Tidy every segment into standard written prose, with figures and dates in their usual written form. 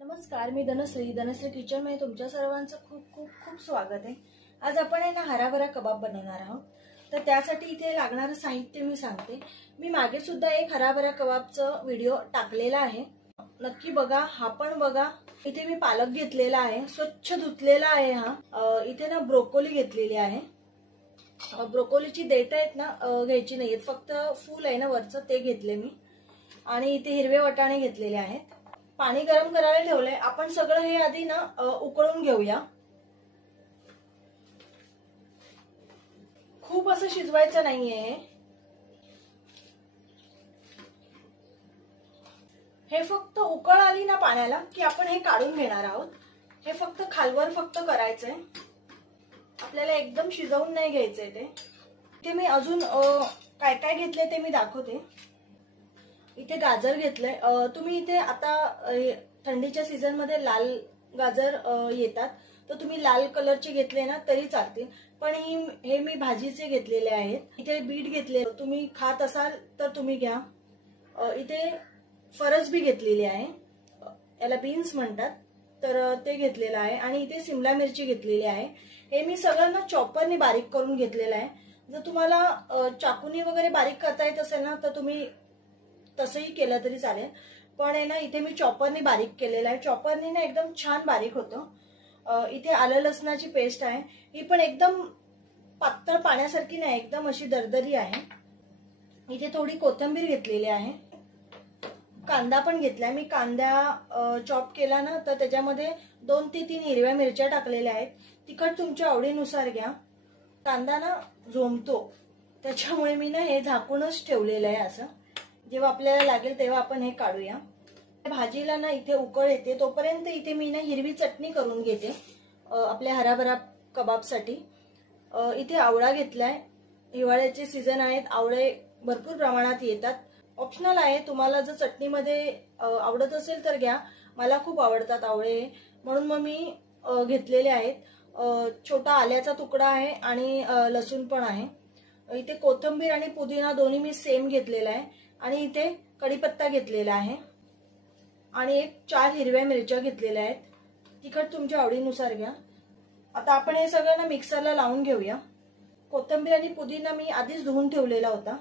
नमस्कार, मी धनश्री किचन मध्ये तुमच्या सर्वांचं खूप खूप खूप स्वागत आहे। आज आपण आहे ना हराभरा कबाब बनवणार आहोत। तर त्यासाठी इथे लागणारे साहित्य मी सांगते। मी मागे सुद्धा एक हराभरा कबाबचा व्हिडिओ टाकलेला आहे, नक्की बघा, हा पण बघा। इथे मी पालक घेतलेला आहे, स्वच्छ धुतलेला आहे। हा इथे ना ब्रोकोली घेतलेली आहे। ब्रोकोलीची देठ आहेत ना घ्यायची नाहीत, फक्त फूल आहे ना वरचं ते घेतले मी। आणि इथे हिरवे वाटाणे घेतलेले आहेत। पाणी गरम करायला ठेवलंय। आपण सगळं हे आधी ना उकळून घेऊया। खूप असं शिजवायचं नाहीये, हे फक्त उकळ आली ना पाण्याला की आपण हे काढून घेणार आहोत। हे फक्त खालवर फक्त करायचंय, आपल्याला एकदम शिजवून नाही घ्यायचंय ते। इथे मी अजून काय काय घेतले ते मी दाखवते। इथे गाजर घेतलंय। तुम्ही इथे आता थंडीच्या सीझन मध्ये लाल गाजर येतात, तर तुम्ही लाल कलरचे घेतले ना तरी चालतील, पण हे मी भाजीचे घेतलेले आहेत। इथे बीट घेतले, तुम्ही खात असाल तर तुम्ही घ्या। इथे फरसबी घेतलेली आहे, याला बीन्स म्हणतात, तर ते घेतलेलं आहे। आणि इथे शिमला मिरची घेतलेली आहे। हे मी सगळं ना चॉपरने बारीक करून घेतलेलं आहे। जर तुम्हाला चाकूनी वगैरे बारीक करता येत असेल ना तर तुम्ही तसंही केलं तरी चालेल, पण आहे ना इथे मी चॉपरने बारीक केलेलं आहे। चॉपरने ना एकदम छान बारीक होतं। इथे आलं लसणाची पेस्ट आहे, ही पण एकदम पातळ पाण्यासारखी नाही, एकदम अशी दरदरी आहे। इथे थोडी कोथिंबीर घेतलेली आहे। कांदा पण घेतलाय मी। कांदा चॉप केला ना तर त्याच्यामध्ये 2 ते 3 हिरव्या मिरच्या टाकलेल्या आहेत। तिखट तुमच्या आवडीनुसार घ्या। कांदा ना झोंबतो, त्याच्यामुळे मी ना हे झाकूनच ठेवलेलं आहे। असं जेव्हा आपल्याला लागेल तेव्हा आपण हे काढूया। भाजीला ना इथे उकळ येते, तोपर्यंत इथे मी ना हिरवी चटणी करून घेते आपल्या हराभरा कबाबसाठी। इथे आवळा घेतलाय, हिवाळ्याचे सीझन आहेत, आवळे भरपूर प्रमाणात येतात। ऑप्शनल आहे, तुम्हाला जर चटणीमध्ये आवडत असेल तर घ्या। मला खूप आवडतात आवळे, म्हणून मग मी घेतलेले आहेत। छोटा आल्याचा तुकडा आहे आणि लसूण पण आहे। इथे कोथिंबीर आणि पुदिना दोन्ही मी सेम घेतलेला आहे। आणि इथे कढीपत्ता घेतलेला आहे आणि 4 हिरव्या मिरच्या घेतलेल्या आहेत। तिखट तुमच्या आवडीनुसार घ्या। आता आपण हे सगळं ना मिक्सरला लावून घेऊया। कोथिंबीर आणि पुदिना मी आधीच धुवून ठेवलेला होता।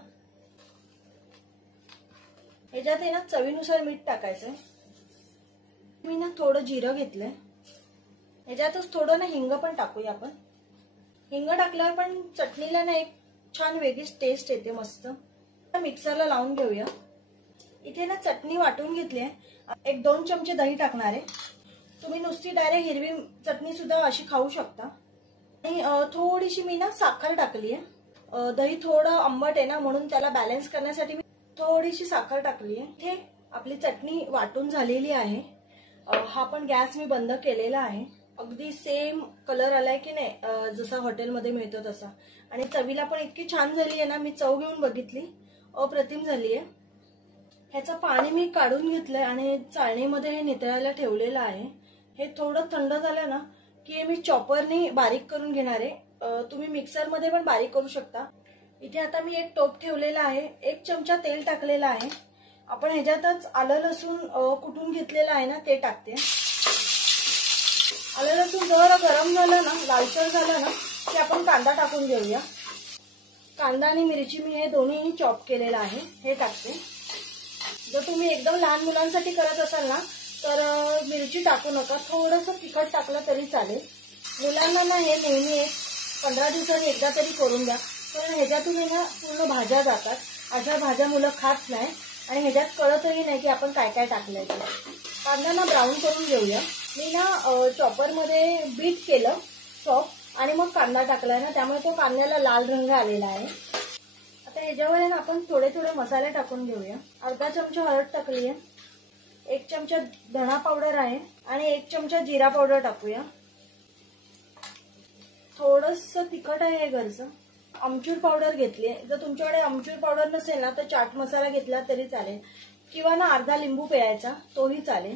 ह्याच्यात आहे ना चवीनुसार मीठ टाकायचंय। मी ना थोडं जिरं घेतलंय, ह्याच्यातच थोडं ना हिंग पण टाकूया आपण। हिंग टाकल्यावर पण चटणीला ना एक छान वेगळीच टेस्ट येते, मस्त। मिक्सरला लावून घेऊया। इथे ना चटणी वाटून घेतली आहे। 1-2 चमचे दही टाकणार आहे। तुम्ही नुसती डायरेक्ट हिरवी चटणी सुद्धा अशी खाऊ शकता। आणि थोडीशी मी ना साखर टाकली आहे। दही थोडं आंबट आहे ना, म्हणून त्याला बॅलन्स करण्यासाठी मी थोडीशी साखर टाकली आहे। इथे आपली चटणी वाटून झालेली आहे। हा पण गॅस मी बंद केलेला आहे। अगदी सेम कलर आलाय की नाही जसा हॉटेलमध्ये मिळतो तसा। आणि चवीला पण इतकी छान झाली आहे ना, मी चव घेऊन बघितली, अप्रतिम झाली आहे। ह्याचं पाणी मी काढून घेतलंय आणि चाळणीमध्ये हे नितळायला ठेवलेलं आहे। हे थोडं थंड झालं ना की मी चॉपरने बारीक करून घेणार आहे। तुम्ही मिक्सरमध्ये पण बारीक करू शकता। इथे आता मी एक टोप ठेवलेला आहे, 1 चमचा तेल टाकलेला आहे। आपण ह्याच्यातच आलं लसूण कुटून घेतलेलं आहे ना ते टाकते। आलं लसूण जरा गरम झालं ना, लालसर झालं ना की आपण कांदा टाकून घेऊया। कांदा आणि मिरची मी हे दोन्ही चॉप केलेलं आहे, हे टाकते। जर तुम्ही एकदम लहान मुलांसाठी करत असाल ना तर मिरची टाकू नका, थोडंसं तिखट टाकलं तरी चालेल। मुलांना ना हे नेहमी 15 दिवसांनी एकदा तरी करून द्या, कारण ह्याच्यातून ना पूर्ण भाज्या जातात। अशा भाज्या मुलं खात नाही आणि ह्याच्यात कळतही नाही की आपण काय काय टाकलंय ते। कांदा ना ब्राऊन करून घेऊया। मी ना चॉपरमध्ये बीट केलं चॉप आणि मग कांदा टाकलाय ना, त्यामुळे तो कांद्याला लाल रंग आलेला आहे। आता ह्याच्यावर ना आपण थोडे थोडे मसाले टाकून घेऊया। अर्धा चमचा हळद टाकली आहे, 1 चमचा धणा पावडर आहे आणि 1 चमचा जिरा पावडर टाकूया। थोडंसं तिखट आहे हे घरचं। आमचूर पावडर घेतली आहे। जर तुमच्याकडे आमचूर पावडर नसेल ना तर चाट मसाला घेतला तरी चालेल, किंवा ना अर्धा लिंबू पिळायचा तोही चालेल।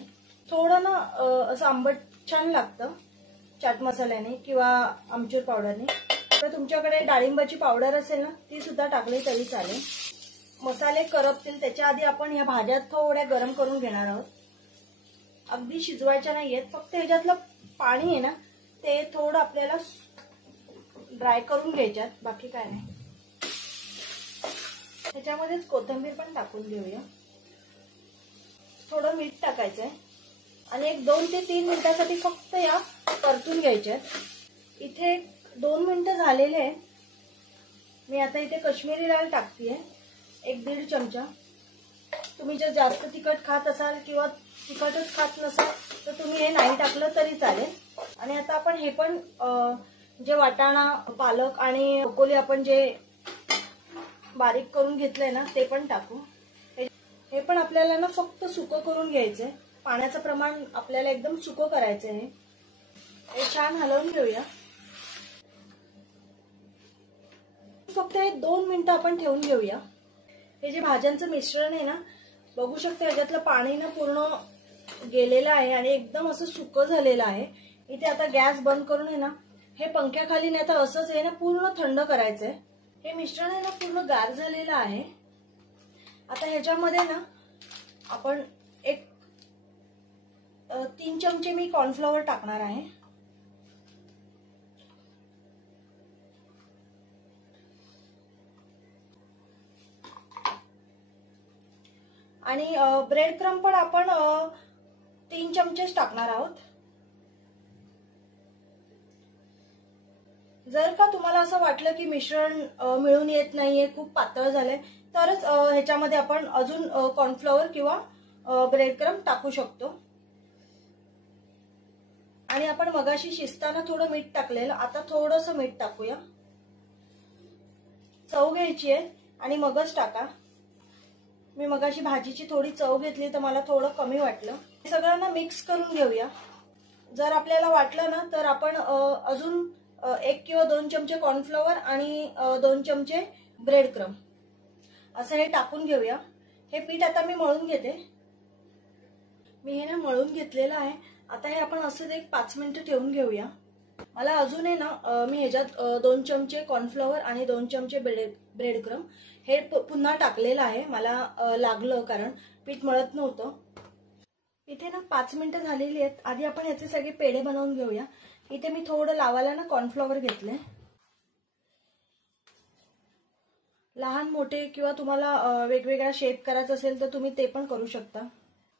थोडं ना असं आंबट छान लागतं चाट मसाल्याने किंवा आमचूर पावडरने। तर तुमच्याकडे डाळिंबाची पावडर असेल ना ती सुद्धा टाकली तरी चालेल। मसाले करपतील त्याच्या आधी आपण ह्या भाज्या थोड्या गरम करून घेणार आहोत। अगदी शिजवायच्या नाहीयेत, फक्त ह्याच्यातलं पाणी आहे ना ते थोडं आपल्याला ड्राय करून घ्यायच्यात, बाकी काय नाही. त्याच्यामध्येच कोथिंबीर पण टाकून घेऊया. थोडं मीठ टाकायचंय आणि एक 2 ते 3 मिनिटांसाठी फक्त या परतून घ्यायच्यात. इथे 2 मिनिटं झालेले आहे. मी आता इथे काश्मीरी लाल टाकतेय 1-1.5 चमचा. तुम्ही जर जास्त तिखट खात असाल किंवा तिखटच खात नसाल तर तुम्ही हे नाही टाकलं तरी चालेल. आणि आता आपण हे पण जे वाटाणा, पालक आणि ब्रोकोली आपण जे बारीक करून घेतलंय ना ते पण टाकू. हे पण आपल्याला ना फक्त सुकं करून घ्यायचंय. पाण्याचं प्रमाण आपल्याला एकदम सुकं करायचंय. हे छान हलवून घेऊया. फक्त हे 2 मिनिटं आपण ठेवून घेऊया. हे जे भाज्यांचं मिश्रण आहे ना, बघू शकता याच्यातलं पाणी ना पूर्ण गेलेलं आहे आणि एकदम असं सुकं झालेलं आहे. इथे आता गॅस बंद करून आहे ना हे पंख्याखाली नाही तर असंच आहे ना पूर्ण थंड करायचंय. हे मिश्रण आहे ना पूर्ण गार झालेलं आहे. आता ह्याच्यामध्ये ना आपण एक 3 चमचे मी कॉर्नफ्लॉवर टाकणार आहे. आणि ब्रेड क्रम्ब पण आपण 3 चमचेच टाकणार आहोत. जर का तुम्हाला असं वाटलं की मिश्रण मिळून येत नाहीये, खूप पातळ झालंय, तरच ह्याच्यामध्ये आपण अजून कॉर्नफ्लॉवर किंवा ब्रेड क्रम्ब टाकू शकतो. आणि आपण मगाशी शिजताना थोडं मीठ टाकलेलं, आता थोडंसं मीठ टाकूया. चव घ्यायची आहे आणि मगच टाका. मी मगाशी भाजीची थोडी चव घेतली तर मला थोडं कमी वाटलं. हे सगळं ना मिक्स करून घेऊया. जर आपल्याला वाटलं ना तर आपण अजून 1 किंवा 2 चमचे कॉर्नफ्लॉवर आणि 2 चमचे ब्रेड क्रम्ब असं हे टाकून घेऊया. हे पीठ आता मी मळून घेते. मी हे ना मळून घेतलेलं आहे. आता हे आपण असं एक 5 मिनिटं ठेवून घेऊया. मला अजून आहे ना मी ह्याच्यात 2 चमचे कॉर्नफ्लॉवर आणि 2 चमचे ब्रेड क्रम्ब हे पुन्हा टाकलेलं आहे. मला लागलं कारण पीठ मळत नव्हतं. इथे ना 5 मिनिटं झालेली आहेत. आधी आपण ह्याचे सगळे पेढे बनवून घेऊया. इथे मी थोडं लावायला ना कॉर्नफ्लॉवर घेतले. लहान मोठे किंवा तुम्हाला वेगवेगळा शेप करायचा असेल तर तुम्ही ते पण करू शकता.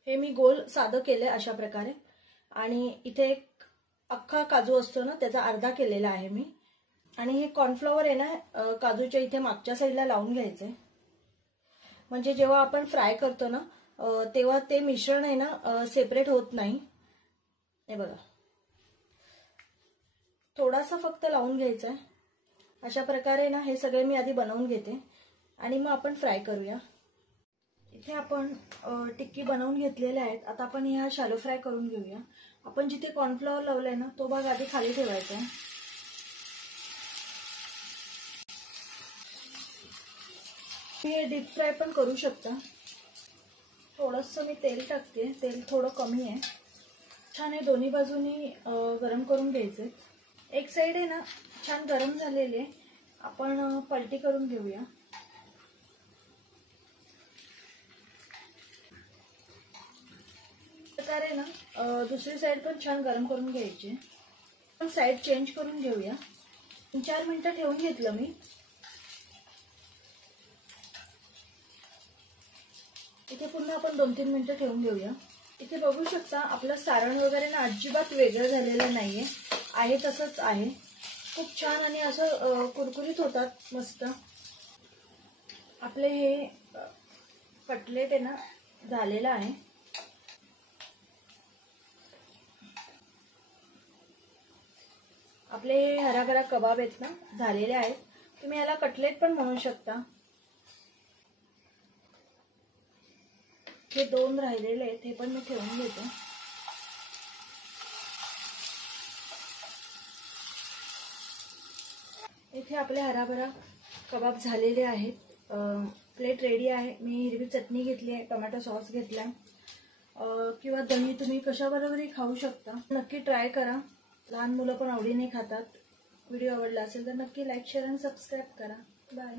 हे मी गोल साधं केलंय अशा प्रकारे. आणि इथे एक अख्खा काजू असतो ना त्याचा अर्धा केलेला आहे मी. आणि हे कॉर्नफ्लॉवर आहे ना काजूच्या इथे मागच्या साईडला लावून घ्यायचंय. म्हणजे जेव्हा आपण फ्राय करतो ना तेव्हा ते मिश्रण आहे ना सेपरेट होत नाही. हे बघा थोडासा फक्त लावून घ्यायचा आहे. अशा प्रकारे ना हे सगळे मी आधी बनवून घेते आणि मग आपण फ्राय करूया. इथे आपण टिक्की बनवून घेतलेल्या आहेत. आता आपण ह्या शॅलो फ्राय करून घेऊया. आपण जिथे कॉर्नफ्लॉवर लावलंय ना तो भाग आधी खाली ठेवायचा आहे. हे डीप फ्राय पण करू शकता. थोडंसं मी तेल टाकते. तेल थोडं कमी आहे. छान हे दोन्ही बाजूनी गरम करून घ्यायचे. एक साइड आहे ना छान गरम झालेली आहे. आपण पलटी करून घेऊया. प्रकारे ना दुसरी साइड पण छान गरम करून घ्यायची. आपण साइड चेंज करून घेऊया. 3-4 मिनिटं ठेवून घेतलं मी. इथे पुन्हा आपण 2-3 मिनिटं ठेवून घेऊया. इथे बघू शकता आपलं सारण वगैरे ना अजिबात वेगळं झालेलं नाहीये, आहे तसंच आहे. खूप छान आणि असं कुरकुरीत होतात मस्त. आपले हे कटलेट आहे ना झालेलं आहे. आपले हराभरा कबाब आहेत ना झालेले आहेत. तुम्ही याला कटलेट पण म्हणू शकता. हे 2 राहिलेले आहेत हे पण मी ठेवून घेते. इथे आपले हराभरा कबाब झालेले आहेत. प्लेट रेडी आहे. मी हिरवी चटणी घेतली आहे, टोमॅटो सॉस घेतला किंवा दही तुम्ही कशाबरोबरही खाऊ शकता. नक्की ट्राय करा. लहान मुलं पण आवडीने खातात. व्हिडिओ आवडला असेल तर नक्की लाईक, शेअर आणि सबस्क्राईब करा. बाय.